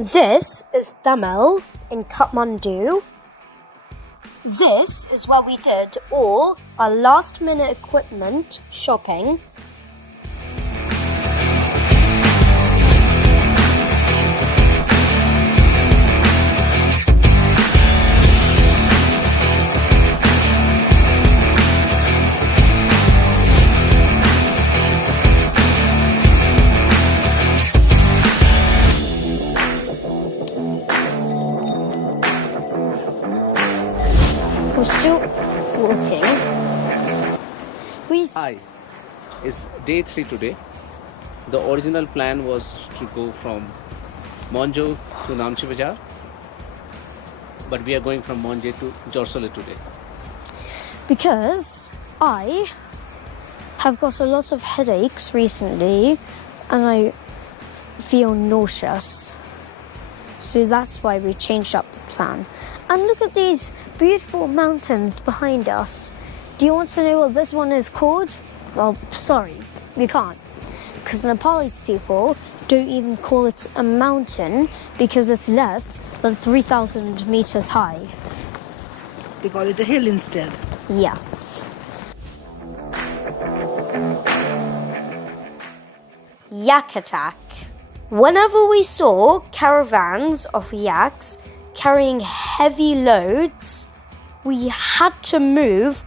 This is Damel in Kathmandu. This is where we did all our last minute equipment shopping. We're still walking. Hi, it's day 3 today. The original plan was to go from Monjo to Namche Bazaar, but we are going from Monje to Jayaswal today. Because I have got a lot of headaches recently and I feel nauseous. So that's why we changed up the plan. And look at these beautiful mountains behind us. Do you want to know what this one is called? Well, sorry, you can't. Because Nepalese people don't even call it a mountain because it's less than 3,000 meters high. They call it a hill instead. Yeah. Yak attack. Whenever we saw caravans of yaks carrying heavy loads, we had to move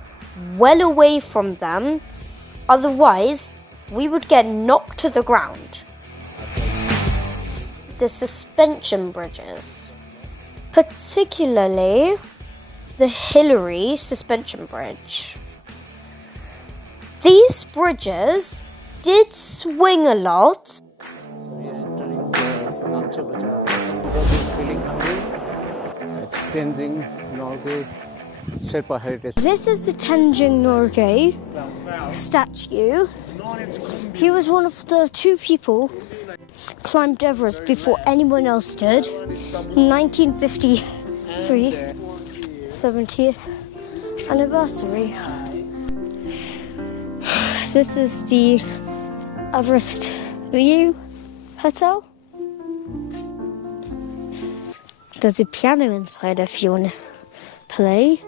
well away from them, otherwise we would get knocked to the ground. The suspension bridges, particularly the Hillary suspension bridge. These bridges did swing a lot. We are entering the Namche Bazaar. Because it's feeling hungry. Tenzing Norgay Sherpa Heritage. This is the Tenzing Norgay statue. He was one of the 2 people climbed Everest before anyone else did. 1953, 70th anniversary. This is the Everest View Hotel. There's a piano inside if you want to play.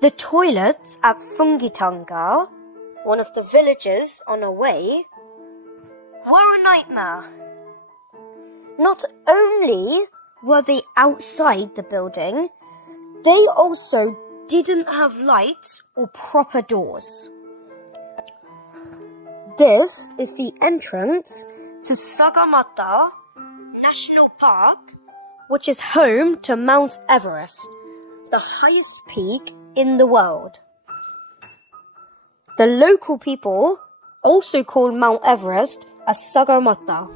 The toilets at Fungitanga, one of the villages on our way, were a nightmare. Not only were they outside the building, they also didn't have lights or proper doors. This is the entrance to Sagarmatha National Park, which is home to Mount Everest, the highest peak in the world. The local people also call Mount Everest as Sagarmatha.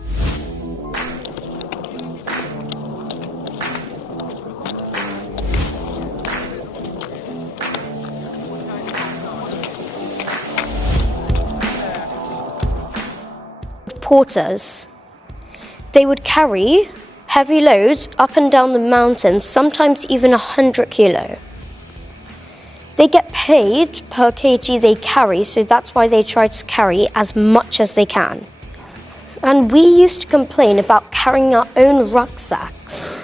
Porters. They would carry heavy loads up and down the mountain, sometimes even 100 kilo. They get paid per kg they carry, so that's why they try to carry as much as they can. And we used to complain about carrying our own rucksacks.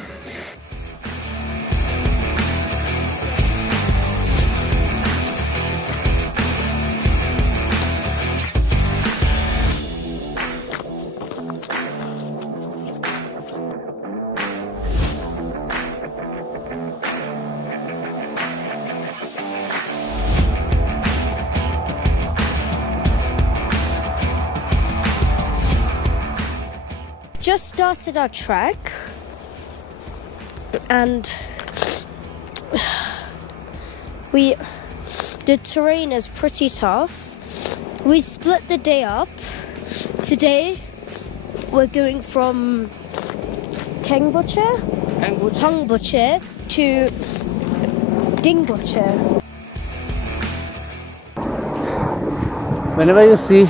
Just started our trek and the terrain is pretty tough. We split the day up. Today we're going from Tengboche to Dingboche. Whenever you see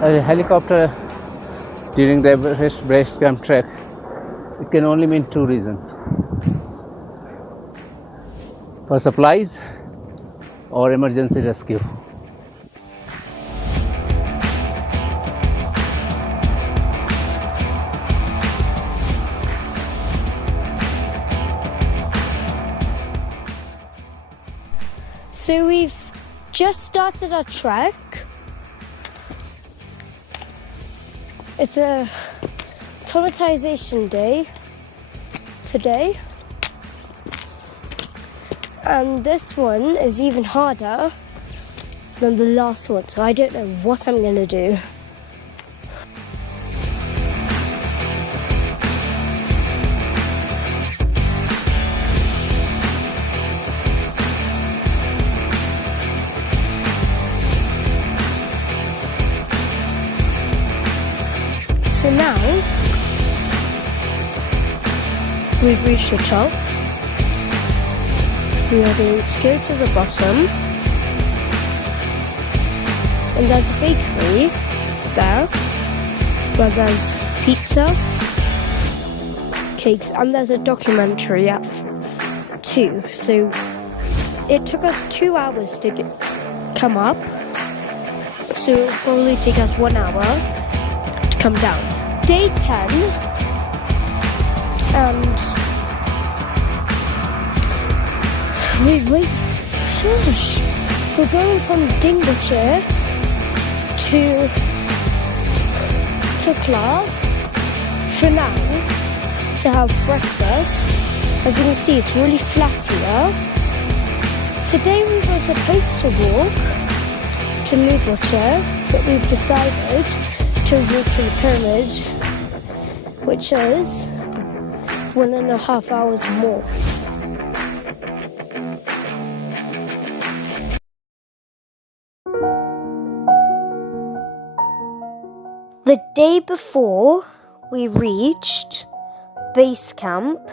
A helicopter during the Everest Base Camp trek, it can only mean two reasons: for supplies or emergency rescue. So we've just started our trek. It's a acclimatization day today. And this one is even harder than the last one, so I don't know what I'm going to do. So now, we've reached the top. We are going to go to the bottom. And there's a bakery there, where there's pizza, cakes, and there's a documentary at 2. So it took us 2 hours to come up. So it'll probably take us 1 hour to come down. Day 10, and wait, shush. We're going from Dingboche to Clark for now to have breakfast. As you can see, it's really flat here. Today we were supposed to walk to Dingboche, but we've decided to walk to the pyramid, which is 1.5 hours more. The day before we reached base camp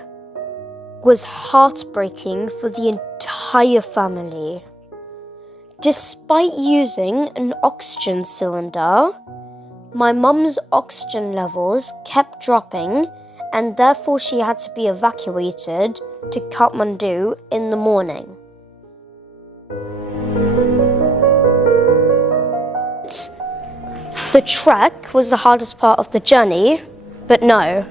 was heartbreaking for the entire family. Despite using an oxygen cylinder, my mum's oxygen levels kept dropping, and therefore she had to be evacuated to Kathmandu in the morning. The trek was the hardest part of the journey, but no.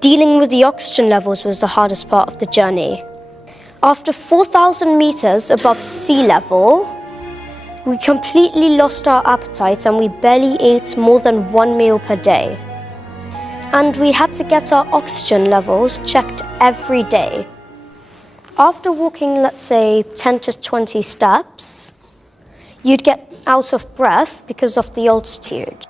Dealing with the oxygen levels was the hardest part of the journey. After 4,000 meters above sea level, we completely lost our appetite and we barely ate more than 1 meal per day. And we had to get our oxygen levels checked every day. After walking, let's say, 10 to 20 steps, you'd get out of breath because of the altitude.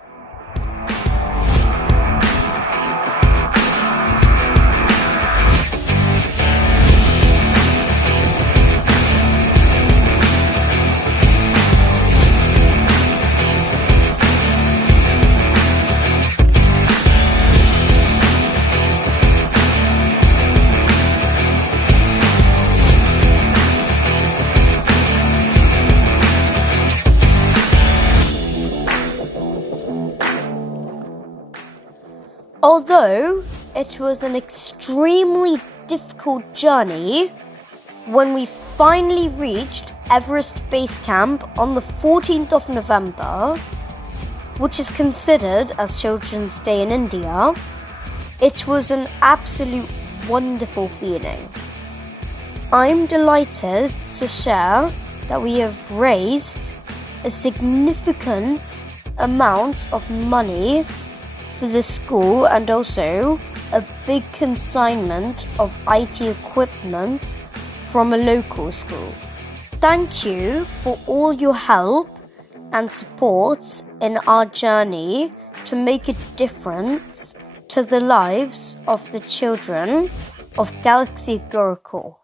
Although it was an extremely difficult journey, when we finally reached Everest Base Camp on the 14th of November, which is considered as Children's Day in India, it was an absolute wonderful feeling. I'm delighted to share that we have raised a significant amount of money for the school and also a big consignment of IT equipment from a local school. Thank you for all your help and support in our journey to make a difference to the lives of the children of Galaxy Gurukul.